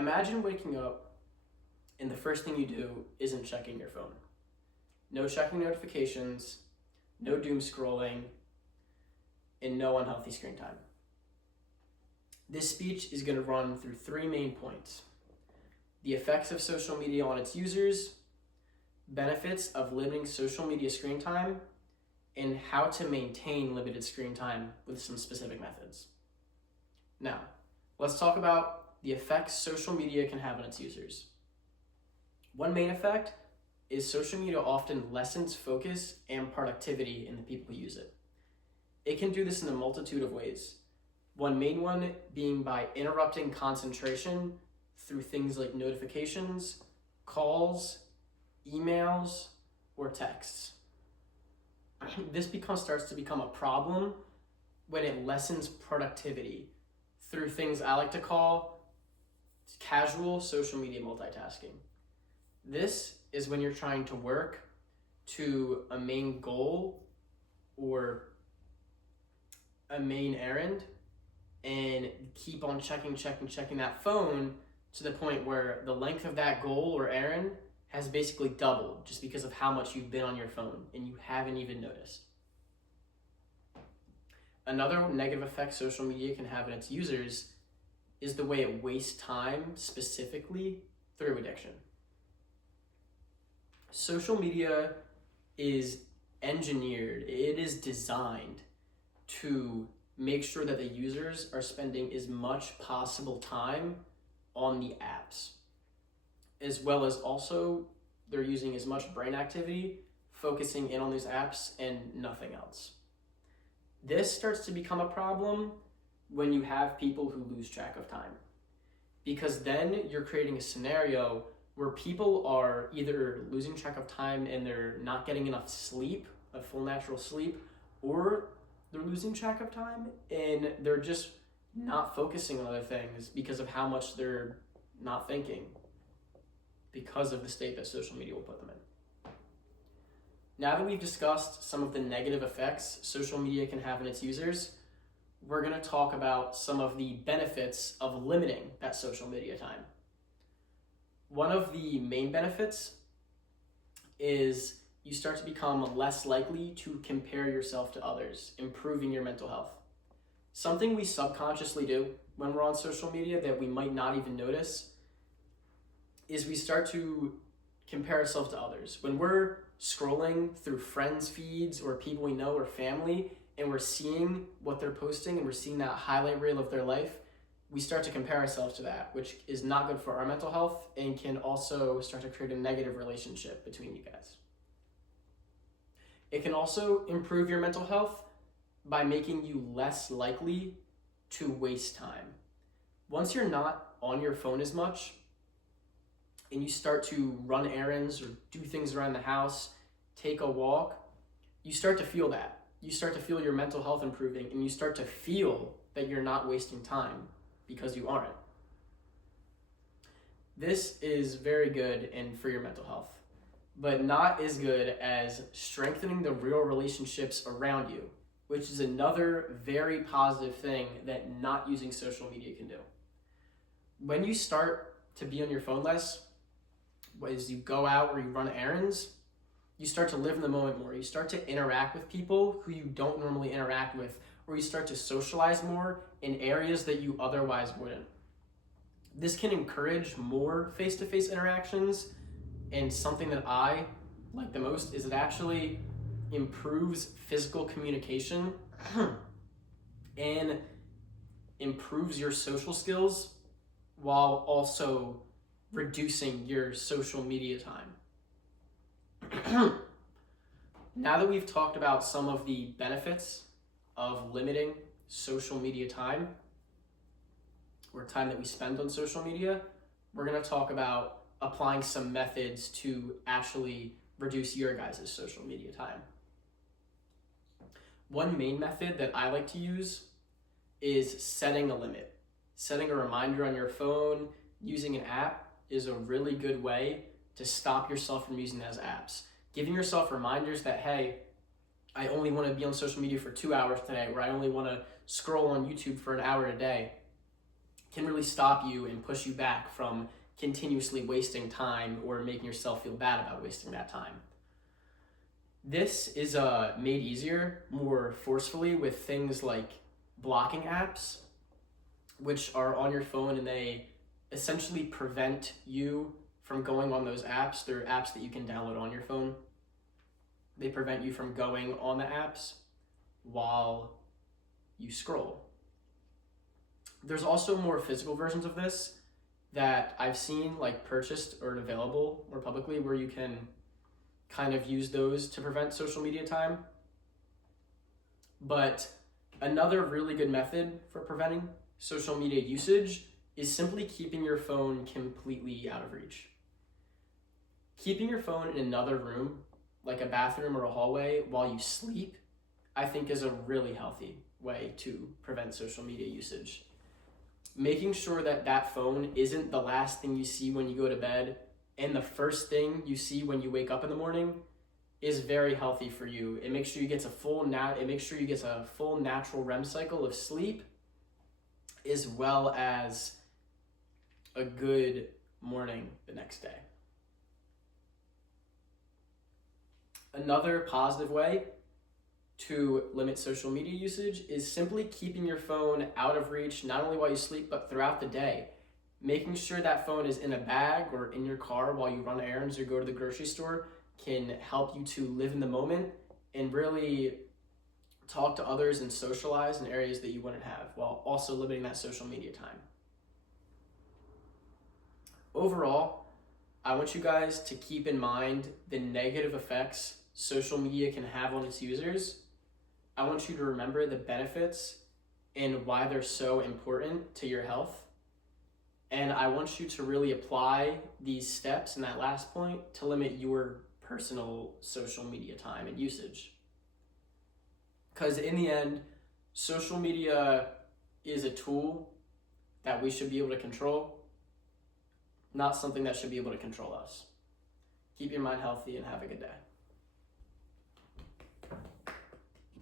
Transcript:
Imagine waking up and the first thing you do isn't checking your phone. No checking notifications, no doom scrolling, and no unhealthy screen time. This speech is going to run through three main points: the effects of social media on its users, benefits of limiting social media screen time, and how to maintain limited screen time with some specific methods. Now, let's talk about the effects social media can have on its users. One main effect is social media often lessens focus and productivity in the people who use it. It can do this in a multitude of ways. One main one being by interrupting concentration through things like notifications, calls, emails, or texts. This starts to become a problem when it lessens productivity through things I like to call casual social media multitasking. This is when you're trying to work to a main goal or a main errand and keep on checking that phone to the point where the length of that goal or errand has basically doubled just because of how much you've been on your phone and you haven't even noticed. Another negative effect social media can have on its users is the way it wastes time, specifically through addiction. Social media is engineered, it is designed to make sure that the users are spending as much possible time on the apps, as well as also they're using as much brain activity focusing in on these apps and nothing else. This starts to become a problem when you have people who lose track of time, because then you're creating a scenario where people are either losing track of time and they're not getting enough sleep, a full natural sleep, or they're losing track of time and they're just not focusing on other things because of how much they're not thinking because of the state that social media will put them in. Now that we've discussed some of the negative effects social media can have on its users, we're going to talk about some of the benefits of limiting that social media time. One of the main benefits is you start to become less likely to compare yourself to others, improving your mental health. Something we subconsciously do when we're on social media that we might not even notice is we start to compare ourselves to others. When we're scrolling through friends' feeds or people we know or family, and we're seeing what they're posting and we're seeing that highlight reel of their life, we start to compare ourselves to that, which is not good for our mental health and can also start to create a negative relationship between you guys. It can also improve your mental health by making you less likely to waste time. Once you're not on your phone as much and you start to run errands or do things around the house, take a walk, you start to feel that. You start to feel your mental health improving and you start to feel that you're not wasting time because you aren't. This is very good and for your mental health, but not as good as strengthening the real relationships around you, which is another very positive thing that not using social media can do. When you start to be on your phone less, as you go out or you run errands, you start to live in the moment more. You start to interact with people who you don't normally interact with, or you start to socialize more in areas that you otherwise wouldn't. This can encourage more face-to-face interactions, and something that I like the most is it actually improves physical communication and improves your social skills while also reducing your social media time. Now that we've talked about some of the benefits of limiting social media time, or time that we spend on social media, we're going to talk about applying some methods to actually reduce your guys' social media time. One main method that I like to use is setting a limit. Setting a reminder on your phone, using an app is a really good way to stop yourself from using those apps. Giving yourself reminders that, hey, I only want to be on social media for 2 hours today, or I only want to scroll on YouTube for an hour a day, can really stop you and push you back from continuously wasting time or making yourself feel bad about wasting that time. This is made easier more forcefully with things like blocking apps, which are on your phone, and they essentially prevent you from going on those apps. They're apps that you can download on your phone. They prevent you from going on the apps while you scroll. There's also more physical versions of this that I've seen like purchased or available more publicly, where you can kind of use those to prevent social media time. But another really good method for preventing social media usage is simply keeping your phone completely out of reach. Keeping your phone in another room, like a bathroom or a hallway, while you sleep, I think is a really healthy way to prevent social media usage. Making sure that that phone isn't the last thing you see when you go to bed and the first thing you see when you wake up in the morning is very healthy for you. It makes sure you get a full natural REM cycle of sleep, as well as a good morning the next day. Another positive way to limit social media usage is simply keeping your phone out of reach, not only while you sleep, but throughout the day. Making sure that phone is in a bag or in your car while you run errands or go to the grocery store can help you to live in the moment and really talk to others and socialize in areas that you wouldn't have, while also limiting that social media time. Overall, I want you guys to keep in mind the negative effects social media can have on its users. I want you to remember the benefits and why they're so important to your health. And I want you to really apply these steps in that last point to limit your personal social media time and usage. Because in the end, social media is a tool that we should be able to control, not something that should be able to control us. Keep your mind healthy and have a good day.